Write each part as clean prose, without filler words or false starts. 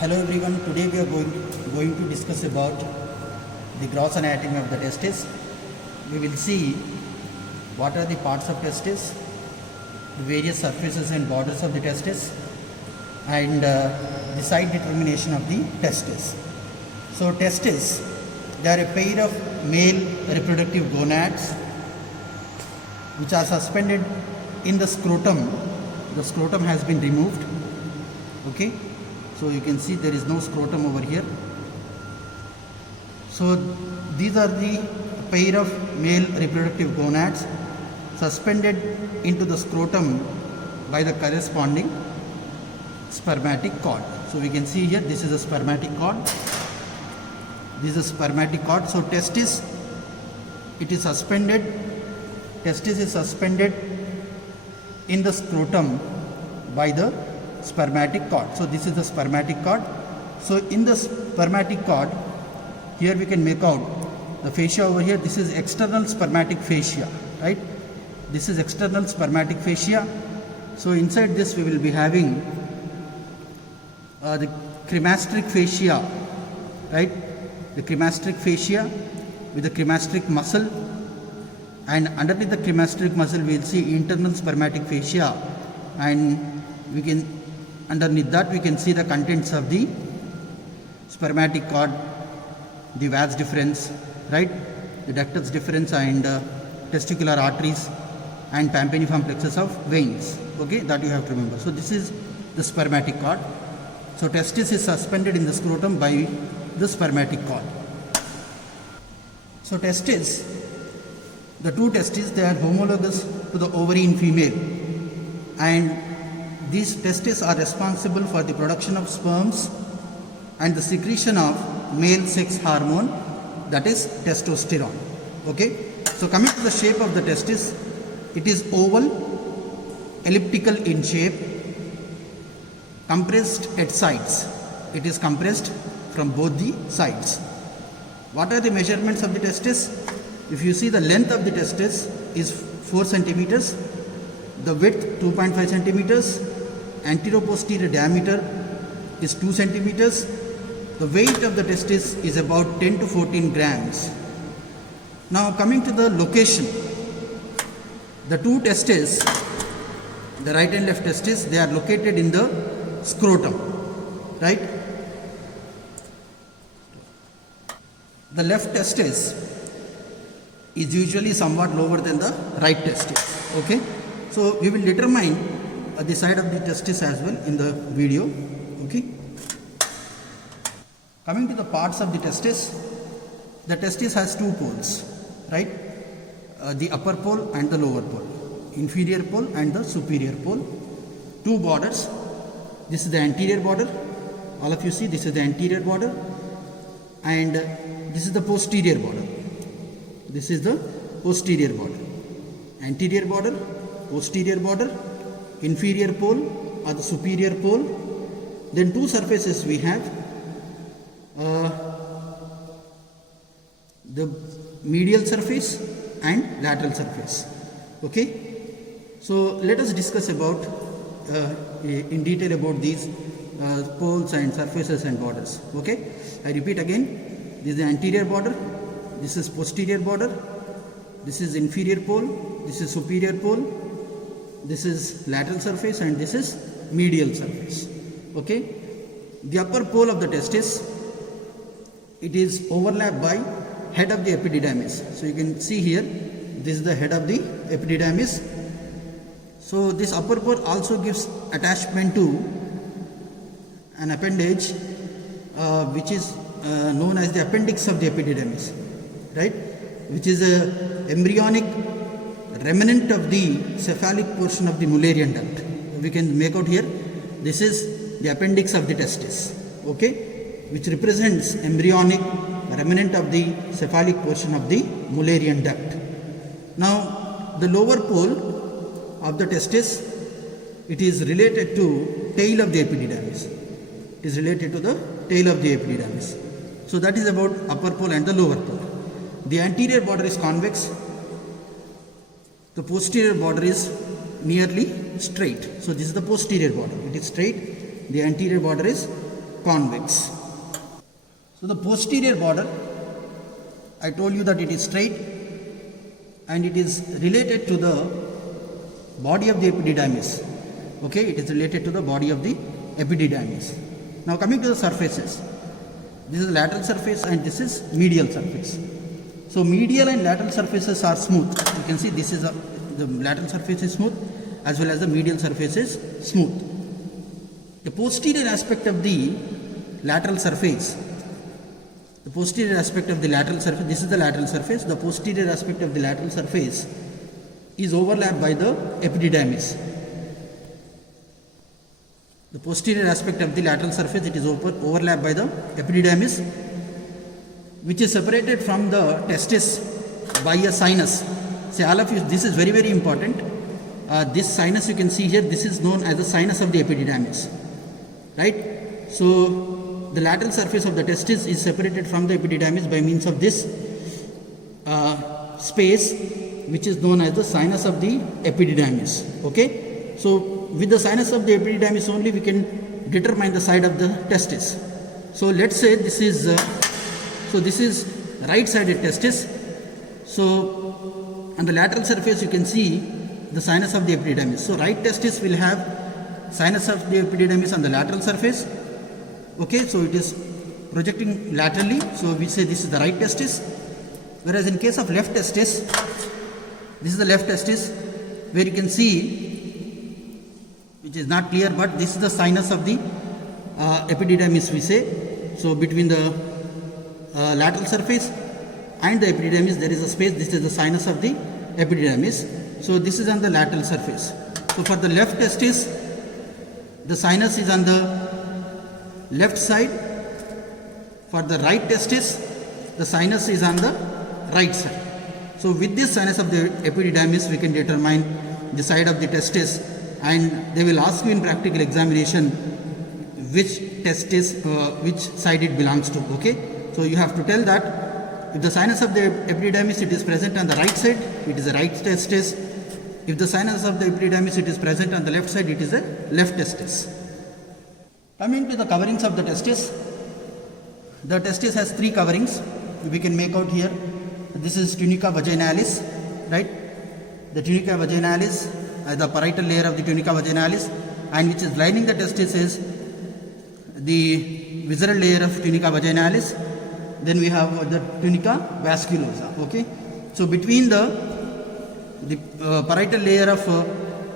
Hello everyone, today we are going to discuss about the gross anatomy of the testis. We will see what are the parts of testis, the various surfaces and borders of the testis, and the site determination of the testis. So testis, they are a pair of male reproductive gonads which are suspended in the scrotum. The scrotum has been removed. Okay. So you can see there is no scrotum over here. So these are the pair of male reproductive gonads suspended into the scrotum by the corresponding spermatic cord. So we can see here this is a spermatic cord. This is a spermatic cord. So testis, it is suspended. Testis is suspended in the scrotum by the spermatic cord. So this is the spermatic cord. So in the spermatic cord, here we can make out the fascia over here. This is external spermatic fascia, right? This is external spermatic fascia. So inside this we will be having the cremasteric fascia, right? The cremasteric fascia with the cremasteric muscle, and underneath the cremasteric muscle we will see internal spermatic fascia, and we can underneath that we can see the contents of the spermatic cord, the vas deferens, right, the ductus deferens, and testicular arteries and pampiniform plexus of veins. Okay, that you have to remember. So this is the spermatic cord. So testis is suspended in the scrotum by the spermatic cord. So testis, the two testes, they are homologous to the ovary in female, and these testes are responsible for the production of sperms and the secretion of male sex hormone, that is testosterone. Okay. So coming to the shape of the testis, it is oval, elliptical in shape, compressed at sides. It is compressed from both the sides. What are the measurements of the testis? If you see, the length of the testis is 4 centimeters, the width 2.5 centimeters, anteroposterior diameter is 2 centimeters. The weight of the testis is about 10 to 14 grams. Now coming to the location, the two testes, the right and left testes, they are located in the scrotum, right? The left testis is usually somewhat lower than the right testis. Okay, so we will determine the side of the testis as well in the video. Okay. Coming to the parts of the testis has two poles, right? The upper pole and the lower pole, inferior pole and the superior pole. Two borders. This is the anterior border. All of you see, this is the anterior border, and this is the posterior border. This is the posterior border. Anterior border, posterior border, inferior pole or the superior pole. Then two surfaces we have, the medial surface and lateral surface. Okay, so let us discuss about in detail about these poles and surfaces and borders. Okay, I repeat again, this is the anterior border, this is posterior border, this is inferior pole, this is superior pole, this is lateral surface, and this is medial surface. Okay, the upper pole of the testis, it is overlapped by head of the epididymis. So you can see here, this is the head of the epididymis. So this upper pole also gives attachment to an appendage which is known as the appendix of the epididymis, right, which is a embryonic remnant of the cephalic portion of the Mullerian duct. We can make out here, this is the appendix of the testis, okay, which represents embryonic remnant of the cephalic portion of the Mullerian duct. Now the lower pole of the testis, it is related to tail of the epididymis. It is related to the tail of the epididymis. So that is about upper pole and the lower pole. The anterior border is convex. The posterior border is nearly straight. So this is the posterior border. It is straight. The anterior border is convex. So the posterior border, I told you that it is straight and it is related to the body of the epididymis. Okay, it is related to the body of the epididymis. Now coming to the surfaces, this is lateral surface and this is medial surface. So medial and lateral surfaces are smooth. You can see this is the lateral surface is smooth as well as the medial surface is smooth. The posterior aspect of the lateral surface, this is the lateral surface, the posterior aspect of the lateral surface is overlapped by the epididymis. The posterior aspect of the lateral surface, it is overlapped by the epididymis, which is separated from the testis by a sinus. See, all of you, this is very, very important. This sinus you can see here, this is known as the sinus of the epididymis, right? So the lateral surface of the testis is separated from the epididymis by means of this space, which is known as the sinus of the epididymis. Okay, so with the sinus of the epididymis only we can determine the side of the testis. So let's say this is right-sided testis. So on the lateral surface you can see the sinus of the epididymis. So right testis will have sinus of the epididymis on the lateral surface. Okay, so it is projecting laterally. So we say this is the right testis. Whereas in case of left testis, this is the left testis, where you can see, which is not clear, but this is the sinus of the epididymis we say. So between the lateral surface and the epididymis there is a space. This is the sinus of the epididymis. So this is on the lateral surface. So for the left testis, the sinus is on the left side. For the right testis, the sinus is on the right side. So with this sinus of the epididymis we can determine the side of the testis, and they will ask you in practical examination which testis, which side it belongs to. Okay, so you have to tell that if the sinus of the epididymis it is present on the right side, it is a right testis. If the sinus of the epididymis it is present on the left side, it is a left testis. Coming to the coverings of the testis has three coverings. We can make out here. This is tunica vaginalis, right? The tunica vaginalis, the parietal layer of the tunica vaginalis, and which is lining the testis is the visceral layer of tunica vaginalis. Then we have the tunica vasculosa. Okay, so between the parietal layer of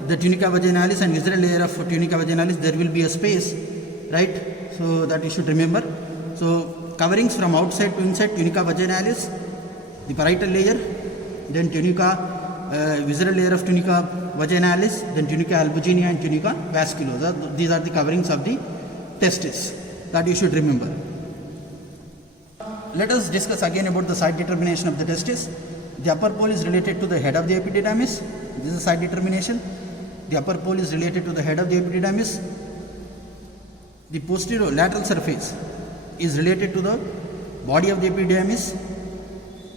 the tunica vaginalis and visceral layer of tunica vaginalis, there will be a space, right? So that you should remember. So coverings from outside to inside: tunica vaginalis, the parietal layer, then tunica visceral layer of tunica vaginalis, then tunica albuginea and tunica vasculosa. These are the coverings of the testis that you should remember. Let us discuss again about the side determination of the testis. The upper pole is related to the head of the epididymis. This is side determination. The upper pole is related to the head of the epididymis. The posterior lateral surface is related to the body of the epididymis,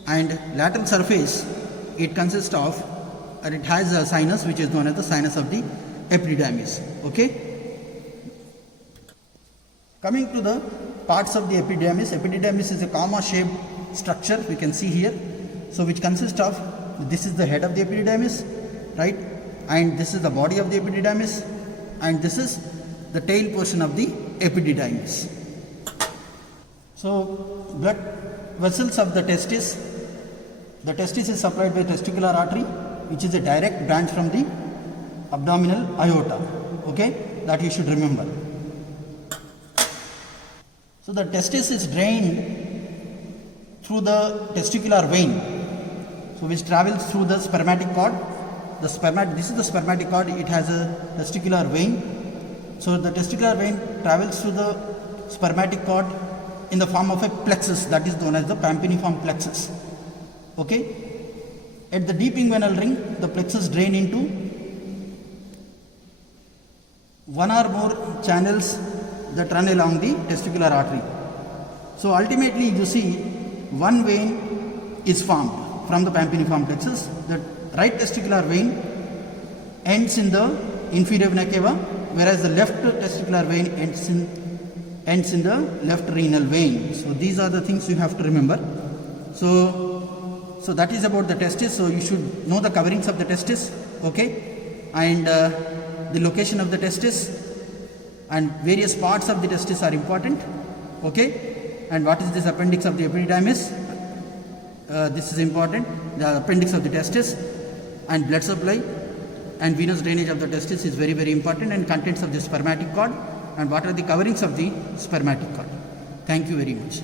and lateral surface, it consists of, or it has a sinus which is known as the sinus of the epididymis. Okay. Coming to the parts of the epididymis, epididymis is a comma-shaped structure we can see here. So which consists of, this is the head of the epididymis, right? And this is the body of the epididymis, and this is the tail portion of the epididymis. So blood vessels of the testis is supplied by testicular artery, which is a direct branch from the abdominal aorta. Okay, that you should remember. So the testis is drained through the testicular vein, so which travels through the spermatic cord. This is the spermatic cord. It has a testicular vein. So the testicular vein travels through the spermatic cord in the form of a plexus that is known as the pampiniform plexus. Okay. At the deep inguinal ring, the plexus drain into one or more channels that run along the testicular artery. So ultimately you see one vein is formed from the pampiniform plexus. The right testicular vein ends in the inferior vena cava, whereas the left testicular vein ends in ends in the left renal vein. So these are the things you have to remember. So that is about the testis. So you should know the coverings of the testis, okay, and the location of the testis, and various parts of the testis are important, okay. And what is this appendix of the epididymis? This is important. The appendix of the testis, and blood supply and venous drainage of the testis is very, very important, and contents of the spermatic cord, and what are the coverings of the spermatic cord. Thank you very much.